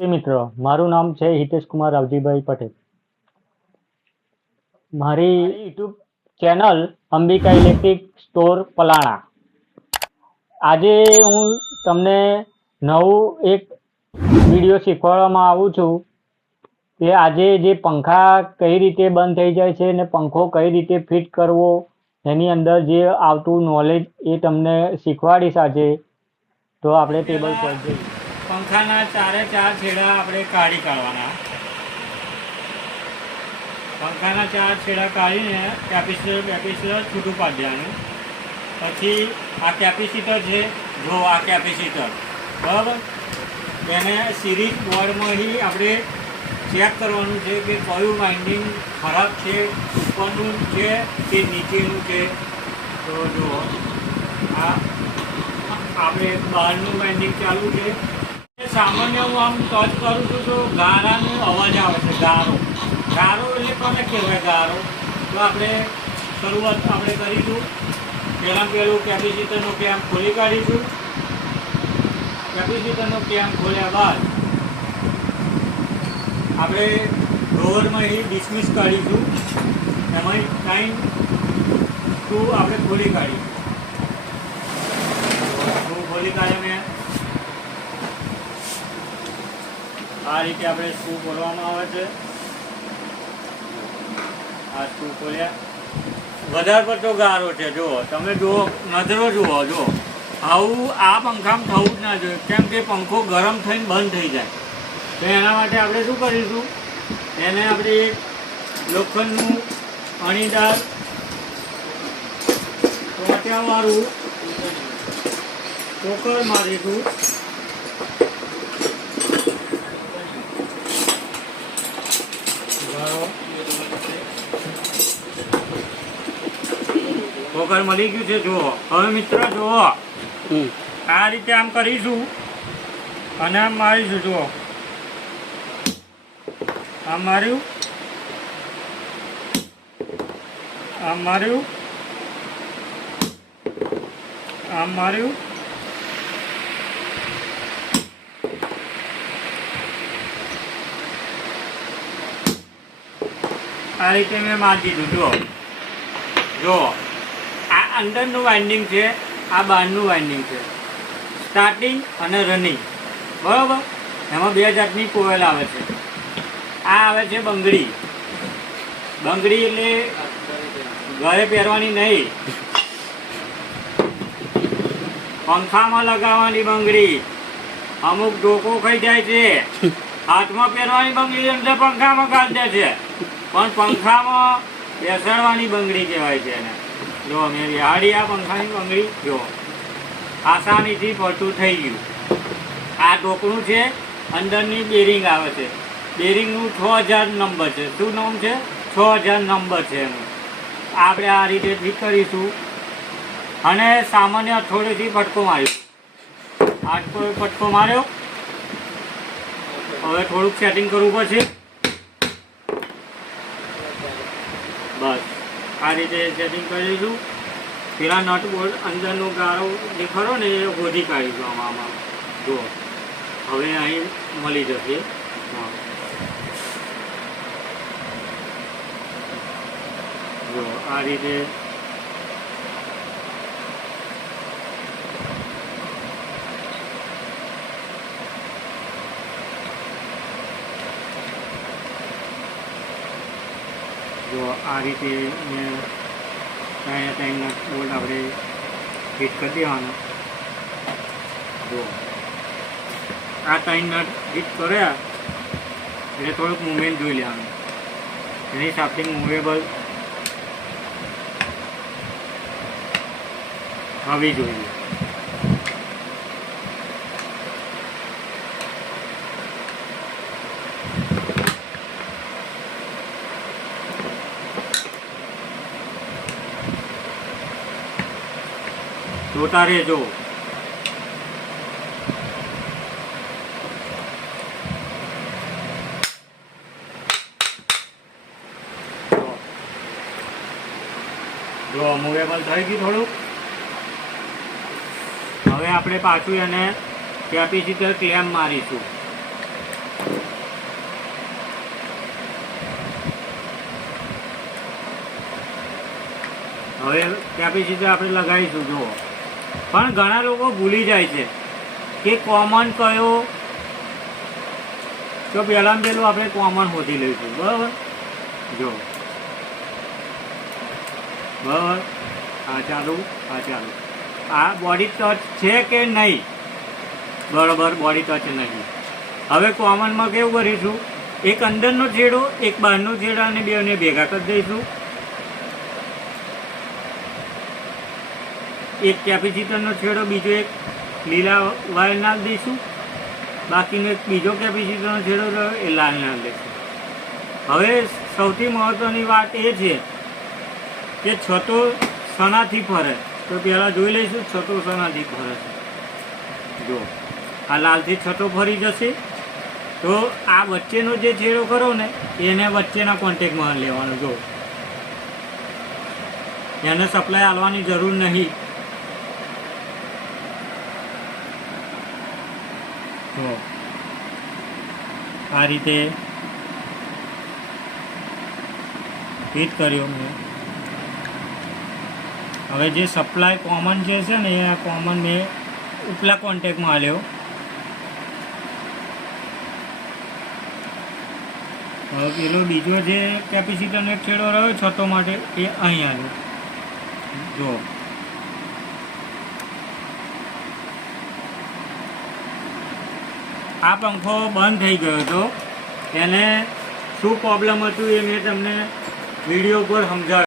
મિત્રો, મારું નામ છે હિતેશ કુમાર રાવજીભાઈ પટેલ. મારી YouTube channel Ambika electric store Palana. આજે હું તમને નવું એક વિડીયો શીખવાડવામાં આવું છું કે આજે જે પંખા કઈ રીતે બંધ થઈ જાય છે ને પંખો કઈ રીતે ફિટ કરવો, એની અંદર જે આવતું નોલેજ એ તમને શીખવાડીશ આજે. તો આપણે ટેબલ પર જઈએ. પંખાના ચારે ચાર છેડા આપણે કાઢી કાઢવાના. પંખાના ચાર છેડા કાઢીને કેપેસિટર છૂટું પાડી દેવાનું. પછી આ કેપેસિટર છે, જો આ કેપેસિટર બરાબર, તેને સિરીઝ બોર્ડમાંથી આપણે ચેક કરવાનું છે કે કયું વાઇન્ડિંગ ખરાબ છે, ઉપરનું છે કે નીચેનું છે. તો જુઓ, આ આપણે બહારનું વાઇન્ડિંગ ચાલુ છે. સામાન્ય હું આમ ટચ કરું છું તો ગારાનો અવાજ આવે છે. ગારો એટલે કોને કહેવાય? ગારો. તો આપણે શરૂઆત કરીશું. પહેલું કેપેસિટરનો કેમ ખોલી કાઢીશું. કેપેસિટરનો કેમ ખોલ્યા બાદ આપણે ડ્રોવરમાંથી ડિસમિસ કાઢીશું. એમાં ટાઈમ આપણે ખોલી કાઢીશું. ખોલી કાઢીને આ રીતે આપણે સ્ક્રૂ ખોલવામાં આવે છે. આ સ્ક્રૂ ખોલ્યા. વધારે પડતો ગારો છે, જુઓ તમે, જુઓ નજરો જુઓ. જો આવું આ પંખામાં થવું જ ના જોઈએ, કેમ કે પંખો ગરમ થઈને બંધ થઈ જાય. તો એના માટે આપણે શું કરીશું, એને આપણે લોખંડનું અણીદાર ટોટિયાવાળું ટોકર મારીશું. ટોકર મળી ગયું છે. જુઓ હવે મિત્ર, જુઓ આ રીતે આમ કરીશું અને આમ મારીશું. જુઓ આમ માર્યું, આમ માર્યું, આમ માર્યું. આ રીતે મેં મારી દીધું. જુઓ આ અંદરનું વાઇન્ડિંગ છે, આ બહારનું વાઇન્ડિંગ છે. સ્ટાર્ટિંગ અને રનિંગ, બરાબર. એમાં બે જાતની કોઇલ આવે છે. આ આવે છે બંગડી. બંગડી એટલે ઘરે પહેરવાની નહીં, પંખામાં લગાવવાની બંગડી. અમુક ડોકો ખાઈ જાય છે. હાથમાં પહેરવાની બંગડી અંદર પંખામાં કાઢી દે છે, પણ પંખામાં બેસાડવાની બંગડી કહેવાય છે એને. જો મેં બિહાડી આ પંખાની બંગડી. જો આસાનીથી પડતું થઈ ગયું. આ ઢોકણું છે, અંદરની બેરિંગ આવે છે. બેરિંગનું 6000 નંબર છે. શું નામ છે? 6000 નંબર છે એનું. આપણે આ રીતે ફિટ કરીશું અને સામાન્ય થોડેથી ફટકો માર્યો. ફટકો માર્યો. હવે થોડુંક સેટિંગ કરવું પડશે. બસ આ રીતે સેટિંગ કરીશું. પેલા નટ બોલ્ટ અંદરનો ગારો જે ખરો ને એ ગોધી કાઢીશું. આમાં જુઓ, હવે અહીં મળી જશે. જો આ રીતે મેં ત્રણ બોલ્ટ આપણે ફિટ કરી દેવાના. જો આ ત્રણ નટ ફિટ કર્યા એટલે થોડુંક મુવમેન્ટ જોઈ લેવાનું. એની સાથે મૂવેબલ હોવી જોઈએ. જોતા રહેજો. જો મૂવેબલ થઈ ગયું થોડુંક. હવે આપણે પાછું એને કેપેસિટર ક્લેમ મારીશું. હવે કેપેસિટર આપણે લગાવીશું જુઓ. પણ ઘણા લોકો ભૂલી જાય છે કે કોમન કયો, તો પહેલાં પહેલું આપણે કોમન શોધી લઈશું. બરાબર, જો બરાબર, આ ચાલુ, આ બોડી ટચ છે કે નહીં? બરાબર, બોડી ટચ નહીં. હવે કોમનમાં કેવું કરીશું, એક અંદરનો છેડો, એક બહારનો છેડો અને બેને ભેગા કરી દઈશું. એક કેપેસિટરનો છેડો, બીજો એક લીલા વાયર નાખી દઈશું, બાકીનો એક બીજો કેપેસિટરનો છેડો રહ્યો એ લાલ નાખી દઈશું. હવે સૌથી મહત્ત્વની વાત એ છે કે છતો સણાથી ફરે, તો પહેલાં જોઈ લઈશું છતો સણાથી ફરે છે. જો આ લાલથી છતો ફરી જશે, તો આ વચ્ચેનો જે છેડો કરો ને એને વચ્ચેના કોન્ટેક્ટમાં લેવાનો. જો એને સપ્લાય આવવાની જરૂર નહીં. તો આ રીતે ફિટ કર્યો મેં. હવે જે સપ્લાય કોમન જે છે ને એ કોમન મેં ઉપલા કોન્ટેક્ટમાં આલ્યો. હવે પેલો બીજો જે કેપેસિટરનો એક છેડો રહ્યો છતો માટે એ અહીં આવ્યો. જો આ પંખો બંધ થઈ ગયો હતો, એને શું પ્રોબ્લેમ હતું એ મેં તમને વિડીયો પર સમજાવ્યું.